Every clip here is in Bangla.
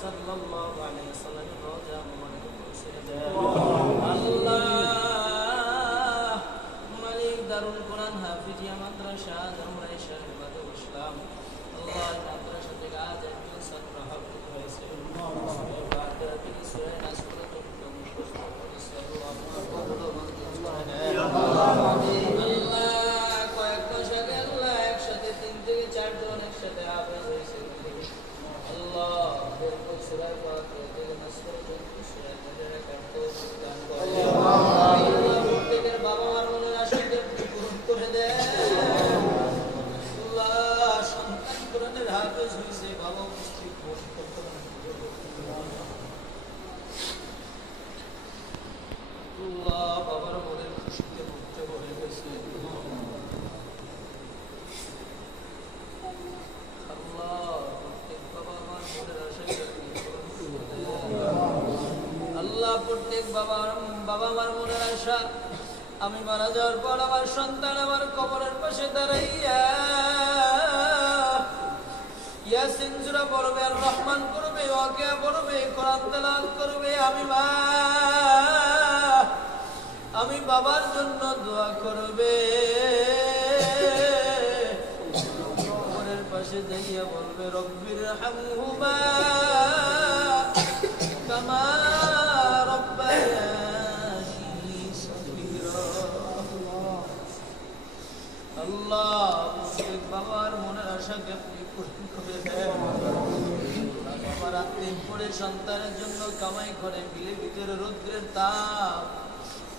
সাল্লাল্লাহু আলাইহি ওয়াসাল্লামের রওজা মুবারকে পৌঁছে দেন। আল্লাহ মালিক দারুল কোরআন হাফিজিয়া মাদ্রাসা জামরাই শাহবাদুল ইসলাম আল্লাহ মাদ্রাসা থেকে আজ একজন ছাত্র হাফিজ হয়েছে। বারবার তিনি সূরা নাস পর্যন্ত মুখস্থ করেছে। আল্লাহ কবুল মঞ্জুর করে নেন। আল্লাহ কয়েক মাস আগে আল্লাহ একসাথে 3 থেকে 4 জন একসাথে হাফিজ হয়েছে। আল্লাহ বিলকুল সূরা ফাতিহা থেকে নাস পর্যন্ত সূরা তাদের কাটতে দান করে। আল্লাহ প্রত্যেকের বাবা মার মনের আশাকে পূরণ করে দেন। আল্লাহ সন্তান কোরআনের হাফেজ হয়েছে, বাবা উপস্থিত আল্লাহ বাবার মনের খুশিতে মুক্ত হয়ে গেছে। আল্লাহ প্রত্যেক বাবা মার মনের আশাকে পূরণ করে দেন। আল্লাহ প্রত্যেক বাবা মার মনের আশা, আমি মারা যাওয়ার পর আমার সন্তান আমার কবরের পাশে দাঁড়াইয়া ইয়াসিন সূরা পড়বে, আর রহমান পড়বে, ওয়াকিয়া পড়বে, কোরআন তেলাওয়াত করবে। আমি বাবার জন্য দোয়া করবে, কবরের পাশে যাইয়া বলবে রব্বির হামহুমা কামা রব্বায়ানি সগীরা। আল্লাহ প্রত্যেক বাবার মনের আশাকে আপনি পূরণ করে দেন। বাবা রাত দিন পরে সন্তানের জন্য কামাই করে, বিলের ভিতরে রৌদ্রের তাপ,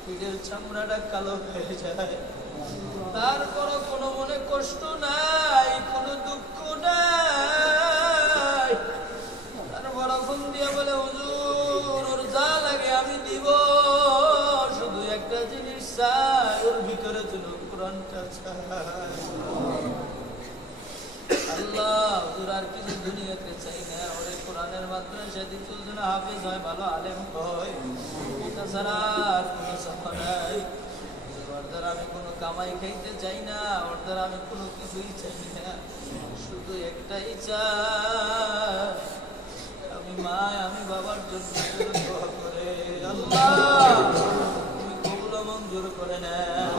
পিঠের চামড়াটা কালো হয়ে যায়, তারপরও কোনো মনে কষ্ট নাই, কোনো দুঃখ নাই। তারপর ফোন দিয়ে বলে হুজুর ওর যা লাগে আমি দিব, শুধু একটা জিনিস চাই, ওর ভিতরে যেন কোরআনটা চাই। আল্লাহ হুজুর আর কিছু দুনিয়াতে চাই না, ওরে কোরআনের মাদ্রাসা দিতে যেন হাফেজ হয়, ভালো আলেম হয়, এটা ছাড়া আর কোনো চাওয়া নাই। ওর দ্বারা আমি কোনো কামাই খাইতে চাই না, ওর দ্বারা আমি কোনো কিছুই চাই না, শুধু একটাই চাই, আমি মা আমি বাবার জন্য দোয়া করে। আল্লাহ তুমি কবুল মঞ্জুর করে নেন।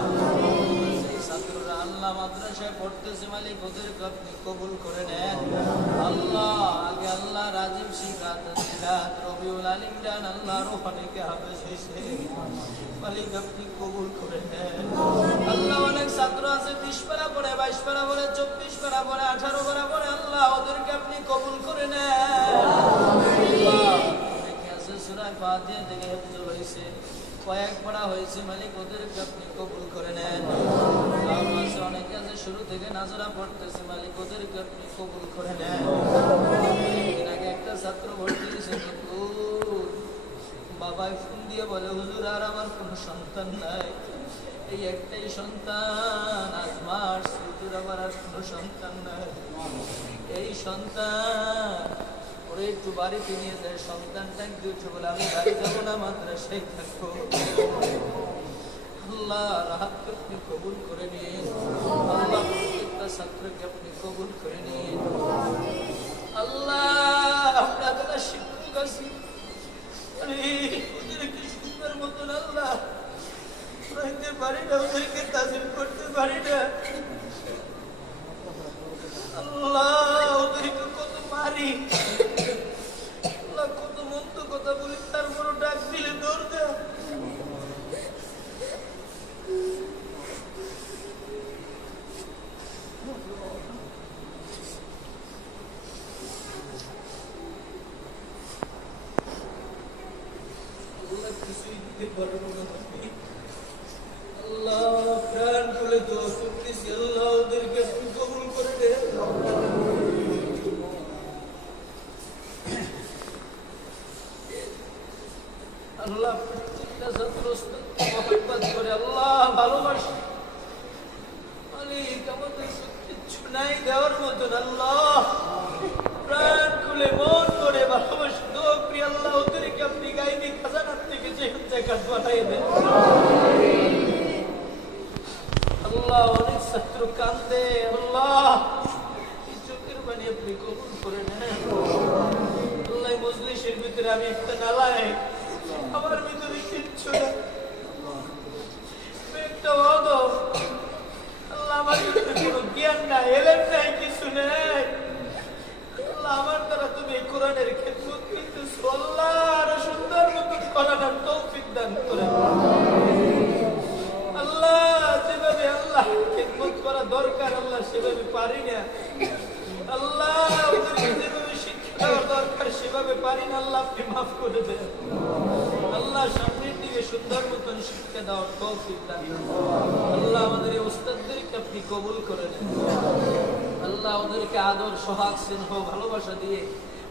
সেই ছাত্ররা আল্লাহ মাদ্রাসায় পড়তেছে, মালিক ওদেরকে আপনি কবুল করে নেন। আল্লাহ আগে আল্লাহ রাজীব সিরাত রবিউল আলিম জান আল্লাহর অনেকে হাফেজ হয়েছে, মালিক আপনি কবুল করে নেন। আল্লাহ অনেক ছাত্র আছে 20 পারা পড়ে, 22 পারা পড়ে, 24 পারা পড়ে, 18 পারা পড়ে, আল্লাহ ওদেরকে আপনি কবুল করে নেন। অনেকে আছে সূরা ফাতিহা থেকে হিফজ হয়েছে, কয়েক পড়া হয়েছে, মালিক ওদেরকে আপনি কবুল করে নেন। অনেকে আছে শুরু থেকে নাজরা পড়তেছে, মালিক ওদেরকে আপনি কবুল করে নেন। দিন আগে একটা ছাত্র ভর্তি দিয়েছে, বাবা ফোন দিয়ে বলে হুজুর আর আমার কোনো সন্তান নাই, এই একটাই সন্তান আজমার, হুজুর আমার আর কোনো সন্তান নাই, এই সন্তান ওরে একটু বাড়িতে নিয়ে যায়, সন্তানটা একটু উঠে বলে আমি বাড়ি যাবো না, মাদ্রাসায় থাকবো। আল্লাহ রাহাতকে আপনি কবুল করে নিন। আল্লাহ প্রত্যেকটা ছাত্রকে আপনি কবুল করে নিন। আল্লাহ আমরা যারা শিক্ষক আছি ওদেরকে সুন্দর মতন আল্লাহ পড়াইতে পারি না, ওদেরকে তাজিম করতে পারি না। আল্লাহ ওদেরকে কত মারি, আল্লাহ কত মন্দ কথা বলি, তারপরও ডাক দিলে দৌড় দেয়। কিছুই দিতে পারবো না, আল্লাহ প্রাণ খুলে দোয়া করতেছি, আল্লাহ ওদেরকে আপনি কবুল করে দেন। আল্লাহ প্রত্যেকটা ছাত্র মহব্বত করে, আল্লাহ ভালোবাসে, মালিক আমাদের কিচ্ছু নাই দেওয়ার মতন, আল্লাহ প্রাণ খুলে মন করে ভালোবাসে, দোয়া করি আল্লাহ ওদেরকে আপনি গাইবি খাজানার থেকে যে জায়গা বানাই দেন। আল্লাহ অনেক ছাত্র কান্দে, আল্লাহ এই চোখের পানি আপনি কবুল করে নেন। আল্লাহ ভিতরে আমি একটা নালায়েক, আমার ভিতরে কিচ্ছু না, একটা অদব। আল্লাহ আমার ভিতরে কোনো জ্ঞান নাই, এলেম নাই, কিছু নেই। আল্লাহ আমার দ্বারা তুমি এই কোরআনের খেদমত করতেছো, আল্লাহ আরো সুন্দর মতো করানোর তৌফিক দান করে। আল্লাহ যেভাবে আল্লাহ খেদমত করা দরকার আল্লাহ সেভাবে পারি না, আল্লাহ ওদেরকে যেভাবে শিক্ষা দেওয়ার দরকার সেভাবে পারি না, আল্লাহ আপনি মাফ করে দেন। আল্লাহ সামনের দিকে সুন্দর মতন শিক্ষা দেওয়ার তৌফিক দান করুন। আল্লাহ আমাদের এই উস্তাদদেরকে আপনি কবুল করে নেন। আল্লাহ ওদেরকে আদর, সোহাগ, স্নেহ, ভালোবাসা দিয়ে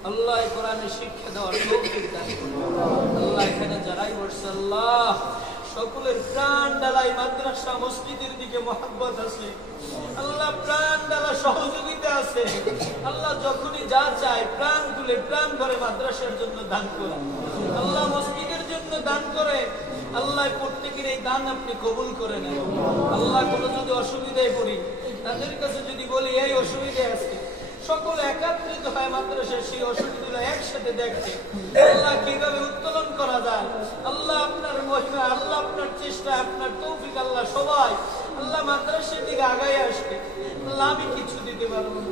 আল্লাহ এই কোরআনের শিক্ষা দেওয়ার তৌফিক দান করুন। আল্লাহ এখানে যারাই বসছে আল্লাহ সকলের প্রাণ ডালাই মাদ্রাসা মসজিদের দিকে মহব্বত আছে, আল্লাহ প্রাণ ডালা সহযোগিতা আছে। আল্লাহ যখনই যা চায় প্রাণ খুলে প্রাণ ভরে মাদ্রাসার জন্য দান করে, আল্লাহ মসজিদের জন্য দান করে। আল্লাহ প্রত্যেকের এই দান আপনি কবুল করে নেন। আল্লাহ কোনো যদি অসুবিধায় পড়ি, তাদের কাছে যদি বলি এই অসুবিধা আছে, সকলে একত্রিত হয় মাদ্রাসার সেই অসুবিধা একসাথে দেখে আল্লাহ কিভাবে উত্তোলন করা যায়। আল্লাহ আপনার মহিমা, আল্লাহ আপনার চেষ্টা, আপনার তৌফিক, আল্লাহ সবাই আল্লাহ মাদ্রাসার দিকে আগায় আসবে। আল্লাহ আমি কিছু দিতে পারবো না,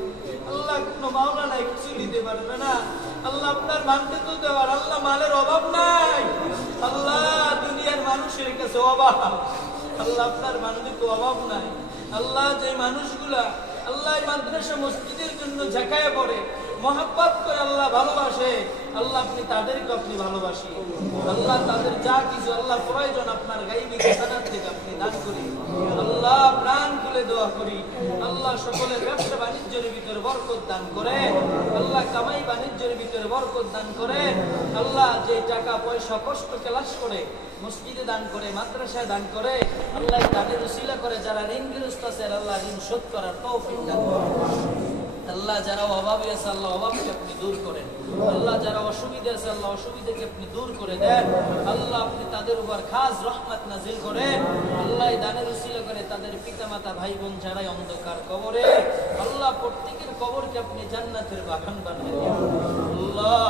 আল্লাহ কোনো মাওলা নাই কিছু দিতে পারবে না। আল্লাহ আপনার মানতে তো দেওয়ার, আল্লাহ মালের অভাব নাই, আল্লাহ দুনিয়ার মানুষের কাছে অভাব, আল্লাহ আপনার মানতে তো অভাব নাই। আল্লাহ যে মানুষগুলা আল্লাহ মাদ্রাসা মসজিদের জন্য ঝাঁকায় পড়ে, মহব্বত করে, আল্লাহ ভালোবাসে, আল্লাহ আপনি তাদেরকে আপনি ভালোবাসি। আল্লাহ তাদের যা কিছু আল্লাহ প্রয়োজন আপনার গাইবি খাজানার থেকে আপনি দান করি। আল্লাহ প্রাণ খুলে দোয়া করি, আল্লাহ সকলের ব্যবসা বাণিজ্যের ভিতরে বরকত দান করে, আল্লাহ কামাই বাণিজ্যের ভিতরে বরকত দান করে। আল্লাহ যে টাকা পয়সা কষ্ট ক্লাস করে মসজিদে দান করে, মাদ্রাসায় দান করে, আল্লাহ দানের উসিলা করে যারা ঋণগ্রস্ত আছে আল্লাহ ঋণ শোধ করার তৌফিক দান করে। আল্লাহ যারা অভাবী আছে আল্লাহ অভাবকে আপনি দূর করেন। আল্লাহ যারা অসুবিধা আছে আল্লাহ অসুবিধাকে আপনি দূর করে দেন। আল্লাহ আপনি তাদের উপর খাস রহমত নাজিল করেন। আল্লাহ দানের উসিলা করে তাদের পিতামাতা ভাই বোন যারাই অন্ধকার কবরে, আল্লাহ প্রত্যেকের কবরকে আপনি জান্নাতের বাগান বানিয়ে দেন। আল্লাহ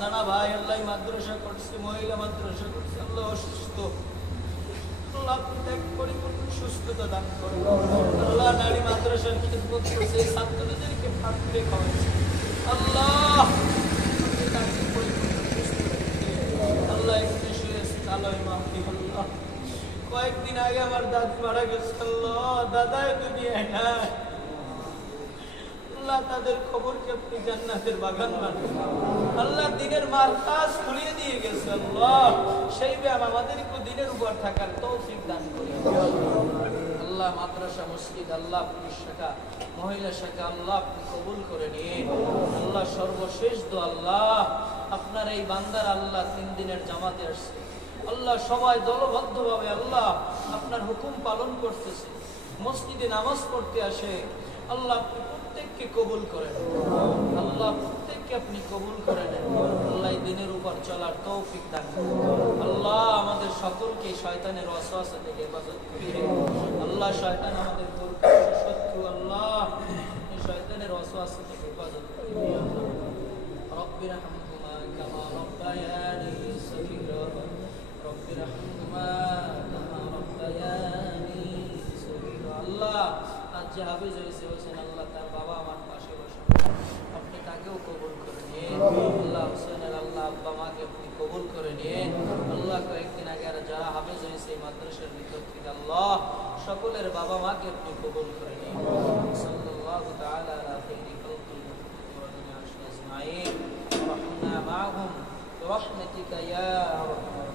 নানা ভাই আল্লাহ মাদ্রাসা করছে, মহিলা মাদ্রাসা করছে, আল্লাহ অসুস্থ, আল্লাহ আপনি তাকে পরিপূর্ণ সুস্থতা দান করেন। আল্লাহ নারী মাদ্রাসার খেদমত করছে, ছাত্রদেরকে ভাত করে খাওয়াচ্ছে, আল্লাহ আপনি তাকে পরিপূর্ণ সুস্থতা দিন। আল্লাহ এখানে শুয়ে আলোয় মাফি। আল্লাহ কয়েকদিন আগে আমার দাদি মারা গেছে, আল্লাহ দাদায় দুনিয়ায় নাই, আল্লাহ তাদের খবরকে আপনি জান্নাতের বাগান বানান। আল্লাহ দিনের মারকাজ খুলিয়ে দিয়ে গেছে, আল্লাহ সেই ব্যায়াম আমাদেরকে দিনের উপর থাকার তৌফিক দান করি। আল্লাহ মাদ্রাসা মসজিদ আল্লাহ পুরুষ শাখা মহিলা শাখা আল্লাহ আপনি কবুল করে নিন। আল্লাহ সর্বশেষ দোয়া, আল্লাহ আপনার এই বান্দার আল্লাহ 3 দিনের জামাতে আসছে, আল্লাহ সবাই দলবদ্ধভাবে আল্লাহ আপনার হুকুম পালন করতেছে, মসজিদে নামাজ পড়তে আসে, আল্লাহ আপনি প্রত্যেককে কবুল করেন, আল্লাহ প্রত্যেককে আপনি কবুল করে নেন। আল্লাহ দিনের উপর চলার তৌফিক দান করুন। আল্লাহ আমাদের সকলকে শয়তানের ওয়াসওয়াসা থেকে হেফাজত করিয়ে, আল্লাহ শয়তান আমাদের শত্রু, আল্লাহ এই শয়তানের ওয়াসওয়াসা থেকে হেফাজত করিয়ে। রব্বির রহমহুমা কামা রব্বায়ানি সগীরা, রব্বির রহমহুমা কামা রব্বায়ানি সগীরা। আল্লাহ যে হাফেজ হয়েছে বলছেন আল্লাহ তার বাবা আমার পাশে বসে, আপনি তাকেও কবুল করে নিন। আল্লাহ হোসেনের আল্লাহ আব্বা মাকে আপনি কবুল করে নিন। আল্লাহ কয়েকদিন আগে যারা হাফেজ হয়েছে এই মাদ্রাসার ভিতর থেকে আল্লাহ সকলের বাবা মাকে আপনি কবুল করে নিন। সাল্লাল্লাহু তাআলা আলা খাইরি খালকিহি ওয়া দুনিয়া আজমাইন ওয়া রাহমনা মাআহুম বিরহমাতিকা ইয়া আরহামার